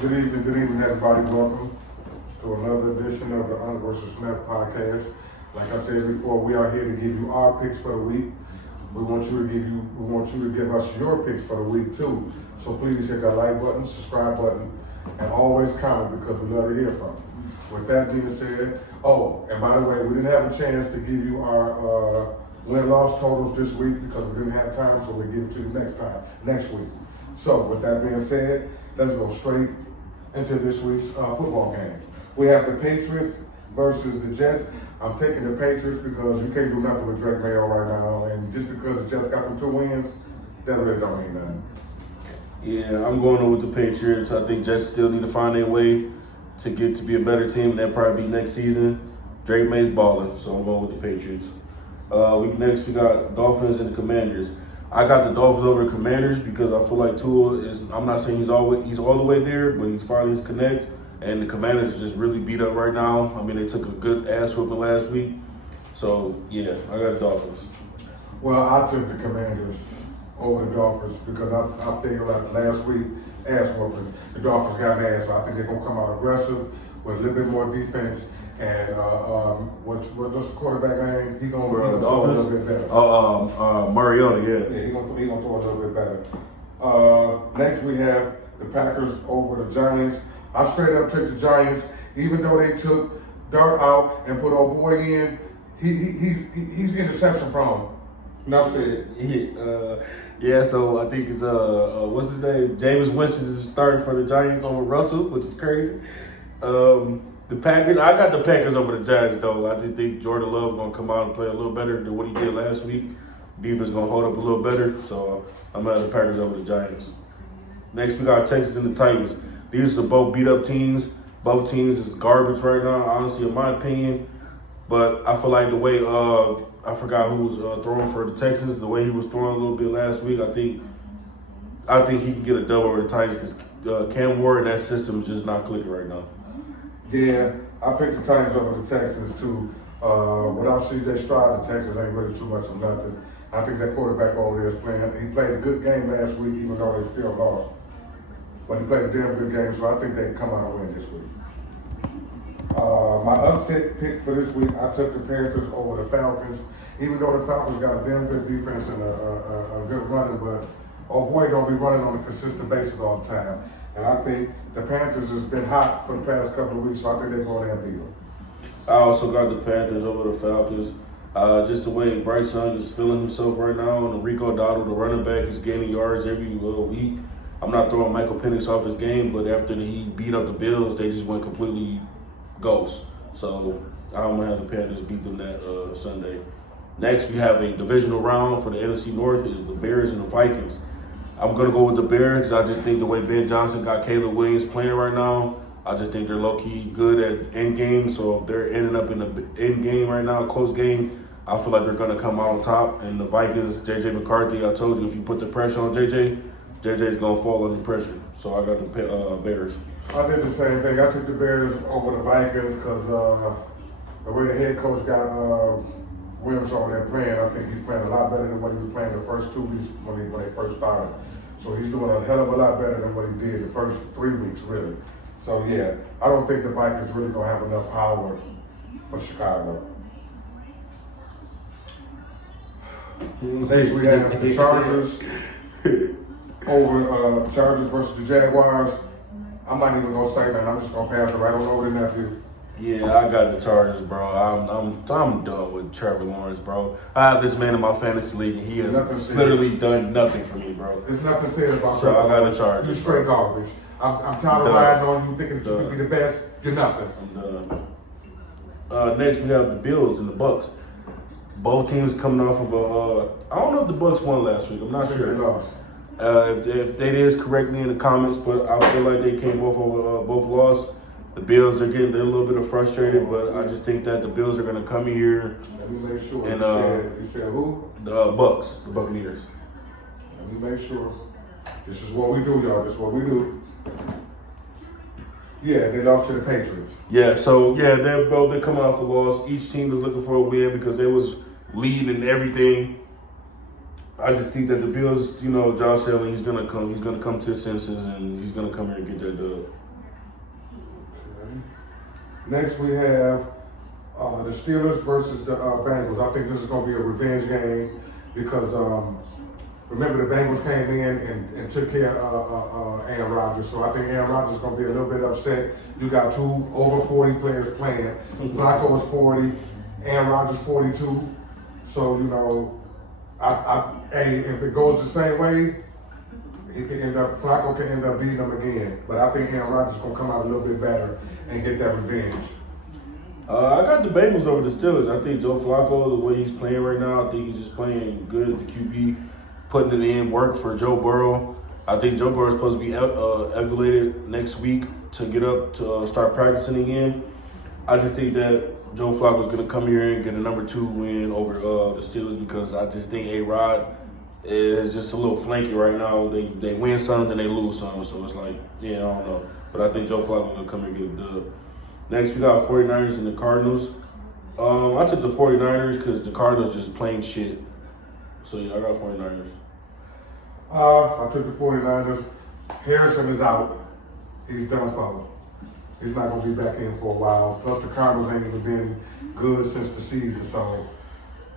Good evening, everybody. Welcome to another edition of the Hunt vs. Smith podcast. Like I said before, we are here to give you our picks for the week. We want you to give us your picks for the week too. So please hit that like button, subscribe button, and always comment because we love to hear from you. With that being said, and by the way, we didn't have a chance to give you our win-loss totals this week because we didn't have time, so we'll give it to you next week. So with that being said, let's go straight into this week's football game. We have the Patriots versus the Jets. I'm taking the Patriots because you can't do nothing with Drake Mayo right now, and just because the Jets got them 2 wins, that really don't mean nothing. Yeah, I'm going on with the Patriots. I think Jets still need to find a way to get to be a better team. That'll probably be next season. Drake May's balling, so I'm going with the Patriots. Next we got Dolphins and the Commanders. I got the Dolphins over the Commanders because I feel like Tua is, I'm not saying he's all the way there, but he's finally his connect. And the Commanders just really beat up right now. I mean, they took a good ass whooping last week. So, yeah, I got the Dolphins. Well, I took the Commanders over the Dolphins because I figured like last week, ass whoopings, the Dolphins got mad, so I think they're going to come out aggressive with a little bit more defense. And what's the quarterback name? He's going to throw a little bit better. Mariota, yeah. Yeah, he's going to throw a little bit better. Next we have the Packers over the Giants. I straight up took the Giants, even though they took Dart out and put old boy in. He's interception prone. Enough said. Yeah, so I think it's what's his name? James Winston is starting for the Giants over Russell, which is crazy. The Packers, I got the Packers over the Giants though. I just think Jordan Love gonna come out and play a little better than what he did last week. Defense gonna hold up a little better, so I'm gonna have the Packers over the Giants. Next we got Texas and the Titans. These are both beat up teams. Both teams is garbage right now, honestly, in my opinion. But I feel like the way I forgot who was throwing for the Texans, the way he was throwing a little bit last week, I think he can get a double over the Titans because Cam Ward and that system is just not clicking right now. Yeah, I picked the Titans over the Texans too. Without C.J. Stroud, the Texans ain't really too much of nothing. I think that quarterback over there is playing. He played a good game last week, even though they still lost. But he played a damn good game, so I think they can come out and win this week. My upset pick for this week, I took the Panthers over the Falcons. Even though the Falcons got a damn good defense and a good running, but boy don't be running on a consistent basis all the time. And I think the Panthers has been hot for the past couple of weeks, so I think they're going to have deal. I also got the Panthers over the Falcons. Just the way Bryce Young is feeling himself right now, and Rico Dowdle, the running back, is gaining yards every week. I'm not throwing Michael Penix off his game, but after he beat up the Bills, they just went completely ghost. So I'm going to have the Panthers beat them that Sunday. Next, we have a divisional round for the NFC North. Is the Bears and the Vikings. I'm going to go with the Bears because I just think the way Ben Johnson got Caleb Williams playing right now, I just think they're low-key good at end game. So if they're ending up in the end game right now, close game, I feel like they're going to come out on top. And the Vikings, J.J. McCarthy, I told you, if you put the pressure on JJ's going to fall under pressure. So I got the Bears. I did the same thing. I took the Bears over the Vikings because the way the head coach got Williams over there playing, I think he's playing a lot better than what he was playing the first 2 weeks when they first started. So he's doing a hell of a lot better than what he did the first 3 weeks, really. So yeah, I don't think the Vikings really gonna have enough power for Chicago. Next we have the Chargers over Chargers versus the Jaguars. I'm not even gonna say that. I'm just gonna pass it right on over to nephew. Yeah, I got the Chargers, bro. I'm done with Trevor Lawrence, bro. I have this man in my fantasy league, and he has literally done nothing for me, bro. There's nothing said about so Trevor. I got the Chargers. You straight garbage. I'm tired of riding on you, thinking that you can be the best. You're nothing. I'm done. Next, we have the Bills and the Bucks. Both teams coming off of I don't know if the Bucks won last week. I'm not sure. They lost. If they is, correct me in the comments, but I feel like they came both lost. The Bills, they're a little bit frustrated, but I just think that the Bills are going to come here. Let me make sure. And you said who? The Bucks, the Buccaneers. Let me make sure. This is what we do, y'all. This is what we do. Yeah, they lost to the Patriots. Yeah, so they're coming off a loss. Each team was looking for a win because they was leading and everything. I just think that the Bills, Josh Allen, he's gonna come to his senses and he's gonna come here and get that dub. Next we have the Steelers versus the Bengals. I think this is going to be a revenge game because remember the Bengals came in and took care of Aaron Rodgers. So I think Aaron Rodgers is going to be a little bit upset. You got two over 40 players playing. Flacco is 40, Aaron Rodgers 42. So, you know, hey, if it goes the same way, Flacco can end up beating them again. But I think Aaron Rodgers is going to come out a little bit better and get that revenge. I got the Bengals over the Steelers. I think Joe Flacco, the way he's playing right now, I think he's just playing good. The QB putting it in work for Joe Burrow. I think Joe Burrow is supposed to be evaluated next week to get up to start practicing again. I just think that Joe Flacco is going to come here and get a number 2 win over the Steelers because I just think A-Rod is just a little flanky right now. They win some, then they lose some. So it's like, yeah, I don't know. But I think Joe Flacco is going to come here and get a dub. Next, we got 49ers and the Cardinals. I took the 49ers because the Cardinals just playing shit. So, yeah, I got 49ers. I took the 49ers. Harrison is out. He's done for. He's not going to be back in for a while. Plus, the Cardinals ain't even been good since the season, so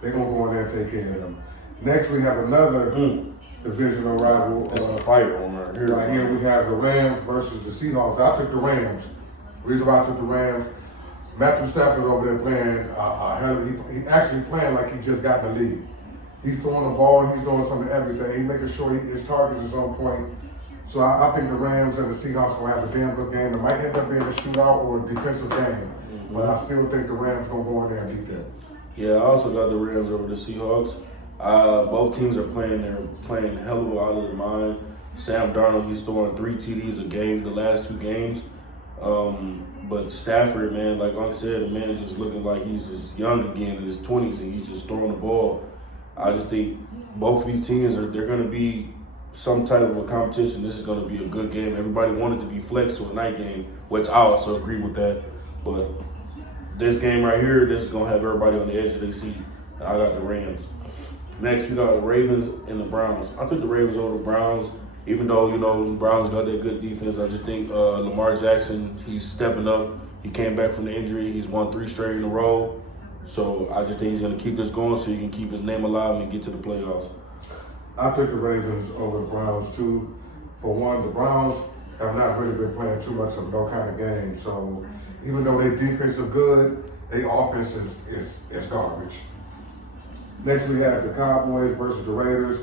they're going to go in there and take care of them. Next, we have another divisional rival. That's a fire on right here. Right here, we have the Rams versus the Seahawks. I took the Rams. The reason why I took the Rams, Matthew Stafford over there playing, he actually playing like he just got in the league. He's throwing the ball, he's doing some of everything. He's making sure his targets is on point. So I think the Rams and the Seahawks will have a damn good game. It might end up being a shootout or a defensive game, but I still think the Rams going to go in there and beat them. Yeah, I also got the Rams over the Seahawks. Both teams are playing. They're playing hell of a out of their mind. Sam Darnold, he's throwing 3 TDs a game the last 2 games. But Stafford, man, like I said, the man is just looking like he's just young again in his 20s, and he's just throwing the ball. I just think both of these teams they're going to be some type of a competition. This is going to be a good game. Everybody wanted to be flexed to a night game, which I also agree with that. But this game right here, this is going to have everybody on the edge of their seat. I got the Rams. Next, we got the Ravens and the Browns. I took the Ravens over the Browns. Even though, you know, the Browns got that good defense, I just think Lamar Jackson, he's stepping up. He came back from the injury. He's won 3 straight in a row. So I just think he's going to keep this going so he can keep his name alive and get to the playoffs. I took the Ravens over the Browns, too. For one, the Browns have not really been playing too much of no kind of game. So even though their defense is good, their offense is garbage. Next, we have the Cowboys versus the Raiders.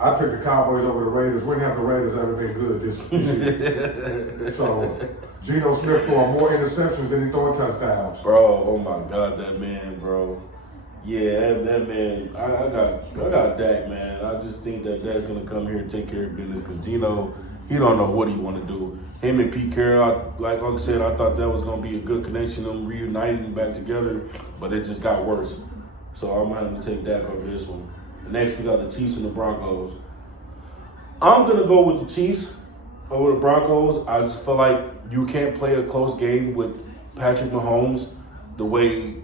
I took the Cowboys over the Raiders. When have the Raiders ever been good this year? So, Geno Smith throwing more interceptions than he throwing touchdowns. Bro, oh my God, that man, bro. Yeah, that man. I got Dak, man. I just think that Dak's gonna come here and take care of business because Geno, he don't know what he want to do. Him and Pete Carroll, like I said, I thought that was gonna be a good connection, them reuniting back together, but it just got worse. So I'm gonna have to take Dak over this one. Next, we got the Chiefs and the Broncos. I'm going to go with the Chiefs over the Broncos. I just feel like you can't play a close game with Patrick Mahomes the way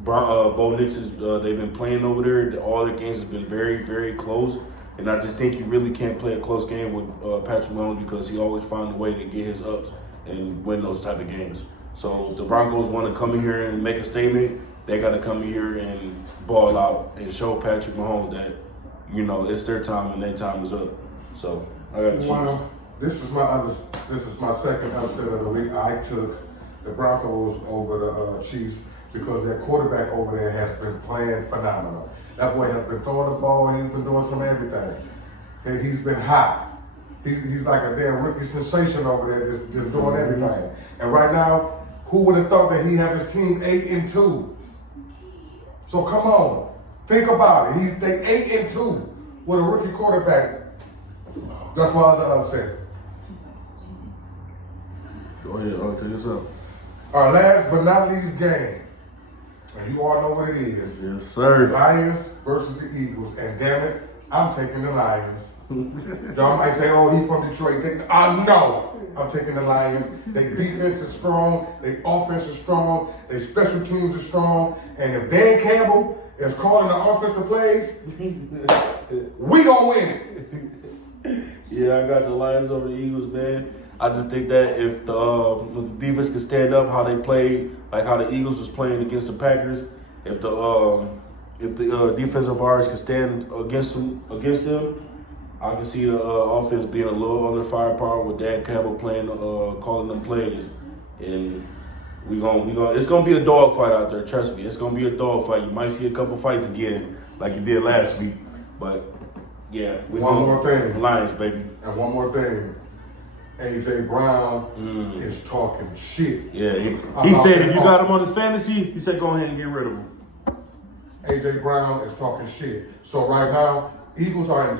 Bo Nix they've been playing over there. All their games have been very, very close. And I just think you really can't play a close game with Patrick Mahomes because he always finds a way to get his ups and win those type of games. So if the Broncos want to come in here and make a statement, they got to come here and ball out and show Patrick Mahomes that, you know, it's their time and their time is up. So I got Chiefs. Well, this is my second upset of the week. I took the Broncos over the Chiefs because their quarterback over there has been playing phenomenal. That boy has been throwing the ball. He's been doing some everything. Okay, he's been hot. He's like a damn rookie sensation over there, just doing everything. And right now, who would have thought that he have his team 8-2? So come on, think about it. They 8-2 with a rookie quarterback. That's my other upset. Go ahead, take us up. Our last but not least game, and you all know what it is. Yes, sir. Lions versus the Eagles, and damn it, I'm taking the Lions. Y'all might say, "Oh, he's from Detroit." No, I'm taking the Lions. Their defense is strong. Their offense is strong. Their special teams are strong. And if Dan Campbell is calling the offensive plays, we gonna win it. Yeah, I got the Lions over the Eagles, man. I just think that if the defense can stand up, how they play, like how the Eagles was playing against the Packers, if the defensive ours can stand against them, I can see the offense being a little under firepower with Dan Campbell playing, calling them plays, and it's gonna be a dogfight out there. Trust me, it's gonna be a dogfight. You might see a couple fights again, like you did last week, but yeah. One more thing, Lions, baby. And one more thing. AJ Brown is talking shit. Yeah, he said if you got him on his fantasy, he said go ahead and get rid of him. AJ Brown is talking shit. So right now, Eagles are in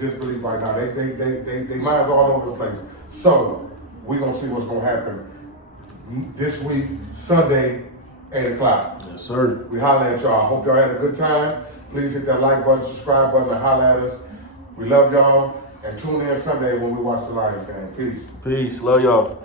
disbelief right now. They minds all over the place. So we're gonna see what's gonna happen this week, Sunday, 8 o'clock. Yes, sir. We holler at y'all. Hope y'all had a good time. Please hit that like button, subscribe button, and holler at us. We love y'all. And tune in Sunday when we watch the Lions game. Peace. Peace. Love y'all.